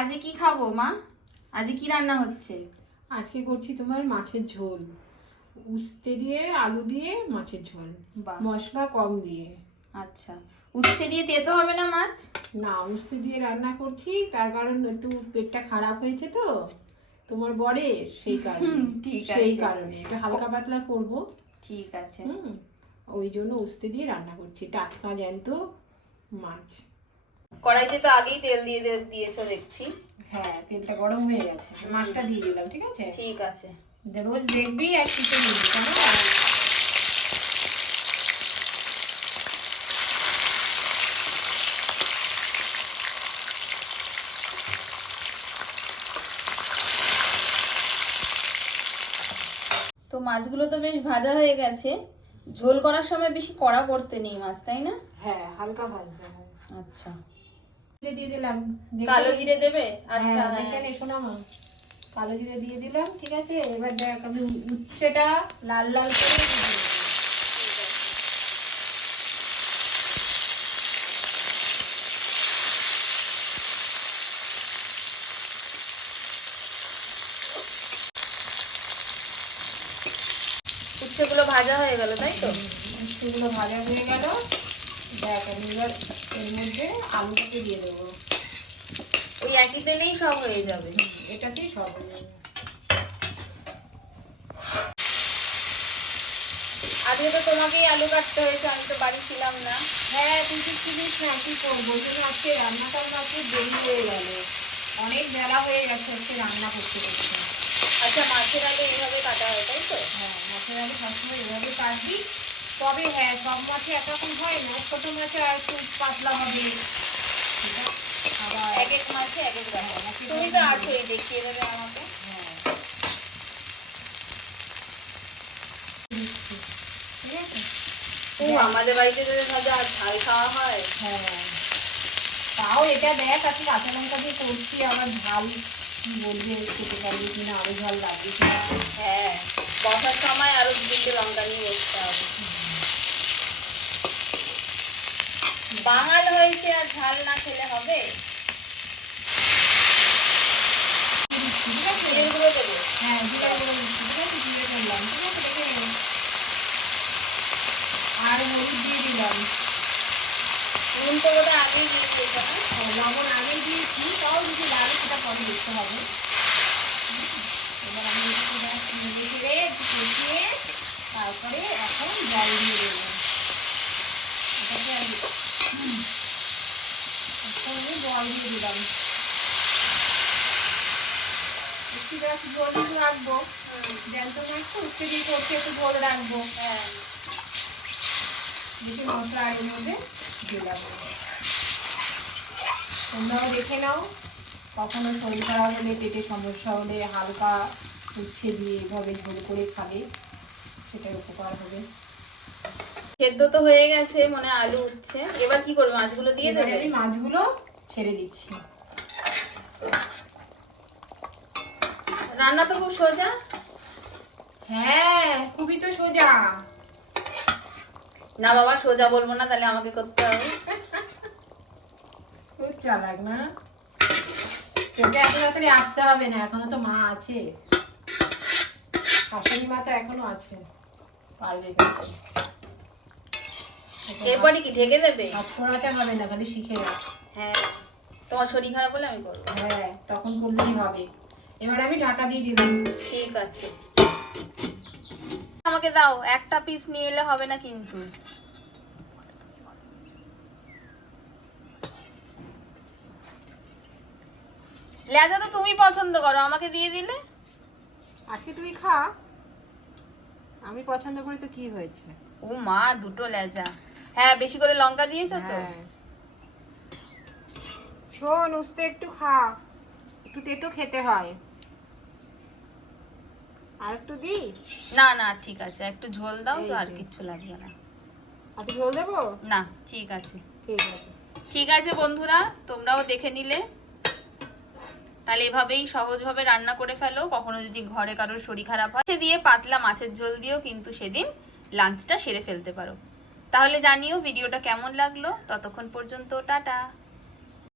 আজকে কি খাবো মা? আজকে কি রান্না হচ্ছে? আজকে করছি তোমার মাছের ঝোল, উস্তে দিয়ে আলু দিয়ে মাছের ঝোল, মশলা কম দিয়ে। আচ্ছা, উচ্ছে দিয়ে তেতো হবে না মাছ? না, উস্তে দিয়ে রান্না করছি, তার কারণ একটু পেটটা খারাপ হয়েছে তো তোমার বরের, সেই কারণে। ঠিক আছে, সেই কারণে এটা হালকা পাতলা করব। ঠিক আছে। ওই জন্য উস্তে দিয়ে রান্না করছি, টাটকা জ্যান্ত মাছ। কড়াইতে তো আগেই তেল দিয়ে দিয়েছো দেখছি। হ্যাঁ, তেলটা গরম হয়ে গেছে, মাছটা দিয়ে দিলাম। ঠিক আছে, ঠিক আছে। রোজ দেখবি এক কিছু দিবি, কেন? তো মাছগুলো তো বেশ ভাজা হয়ে গেছে। ঝোল করার সময় বেশি কড়া করতে নেই মাছ, তাই না? হ্যাঁ, হালকা ভাজতে হয়। আচ্ছা, দিয়ে দিলাম। কালো জিরে দেবে? আচ্ছা, দেখেন এখন আমার কালো জিরে দিয়ে দিলাম। ঠিক আছে, এবার দেখ আমি উচ্ছেটা লাল লাল করে দিয়ে দিলাম। উচ্ছেগুলো ভাজা হয়ে গেল, তাই তো? উচ্ছেগুলো ভাজা হয়ে গেল। দেখ আমি এবার এর মধ্যে আলুটাকে দিয়ে দেবো। ওই একই তেলেই সব হয়ে যাবে? এটাতেই সব হয়ে যাবে। আজকে তো তোমাকেই আলু কাটতে হয়েছে, আমি তো বাড়ি ছিলাম না। হ্যাঁ, তুই তো ছিলিস না, কি করবো? তুমি আজকে রান্নাটা আজকে দেরি হয়ে গেল, অনেক বেলা হয়ে গেছে আজকে রান্না করতে করতে। আচ্ছা, মাছের আলু এইভাবে কাটা হয়, তাই তো? হ্যাঁ, মাছের আলু সবসময় এভাবে কাটবি। তবে হ্যাঁ, সব মাছে একরকম হয় না, ছোট মাছে আর একটু পাতলা হবে। আবার এক এক মাছে এক এক রকম। তুমি তো আছোই, দেখিয়ে দেবে আমাকে। হ্যাঁ, ঠিক আছে। আমাদের বাড়িতে যদি ভাজা আর ঝাল খাওয়া হয়। হ্যাঁ, তাও এটা দেখ আজকে কাঁচা লঙ্কা দিয়ে করছি, আবার ঝাল কি বলবে, খেতে পারবি কিনা, আরো ঝাল লাগবে কিনা। হ্যাঁ, বসার সময় আরো 2-3টে লঙ্কা নিয়ে বসতে হবে। বাঙাল হয়েছে আর ঝাল না খেলে হবে? জিরে গুঁড়ো দেবো? হ্যাঁ, জিরে গুঁড়ো, ঠিক আছে, জিরে করলাম। ঠিক আছে, দেখে আর হলুদ দিয়ে দিলাম। নুন তো বোধহয় আগেই দিয়ে দিয়েছে না? লবণ আগেই দিয়েছি, তাও যদি লাগে সেটা পরে দিতে হবে। এবার আমি এটাকে নেড়ে চেড়ে একটু কষিয়ে তারপরে এখন জল দিয়ে দেবো। এটাকে আমি জল দিয়ে দিলাম। একটু জাস্ট জল রাখবো, জ্যান্ত মাছ তো উঠতে দিয়ে করতে একটু ঝোল রাখবো। হ্যাঁ, বেশি মশলা এর মধ্যে দিলাম। তোমরাও দেখে নাও, কখনো শরীর খারাপ হলে, পেটে সমস্যা হলে হালকা উচ্ছে দিয়ে এভাবে ঝোল করে খাবে, সেটার উপকার হবে। সেদ্ধ তো হয়ে গেছে মনে হয়, আলু উচ্ছে। এবার কি করবে? মাছগুলো দিয়ে দেবে? আমি মাছগুলো ছেড়ে দিচ্ছি। রান্না তো খুব সোজা। হ্যাঁ, খুবই তো সোজা। না বাবা, সোজা বলবো না, তাহলে আমাকে করতে হবে। খুব চালাক না? তোকে এত তাড়াতাড়ি আসতে হবে না, এখনো তো মা আছে, শাশুড়ি মা তো এখনো আছে, পারবে কিন্তু। এরপরে কি ঢেকে দেবে? হাত পোড়াতে হবে না, খালি শিখে রাখ। হ্যাঁ, তোমার শরীর খারাপ হলে আমি করবো। হ্যাঁ, তখন করলেই হবে। এবার আমি ঢাকা দিয়ে দিলাম। ঠিক আছে, আমাকে দাও। একটা পিস নিয়ে এলে হবে না কিন্তু। লেজা তো তুমি পছন্দ করো, আমাকে দিয়ে দিলে। আজকে তুই খা, আমি পছন্দ করি তো কি হয়েছে। ও মা, দুটো লেজা। হ্যাঁ, বেশি করে লঙ্কা দিয়েছো তো? শোন, উস্তে একটু খা, একটু তেতো খেতে হয়। আর একটু দি? না না, ঠিক আছে, একটু ঝোল দাও তো, আর এই যে। কিচ্ছু লাগবে না। আর একটু ঝোল দেবো? না, ঠিক আছে। ঠিক আছে। ঠিক আছে বন্ধুরা, তোমরাও দেখে নিলে। তাহলে এভাবেই সহজভাবে রান্না করে ফেলো। কখনো যদি ঘরে কারোর শরীর খারাপ হয়, সে দিয়ে পাতলা মাছের ঝোল দিয়েও কিন্তু সেদিন লাঞ্চটা সেরে ফেলতে পারো। তাহলে জানিও ভিডিওটা কেমন লাগলো। ততক্ষণ পর্যন্ত টাটা।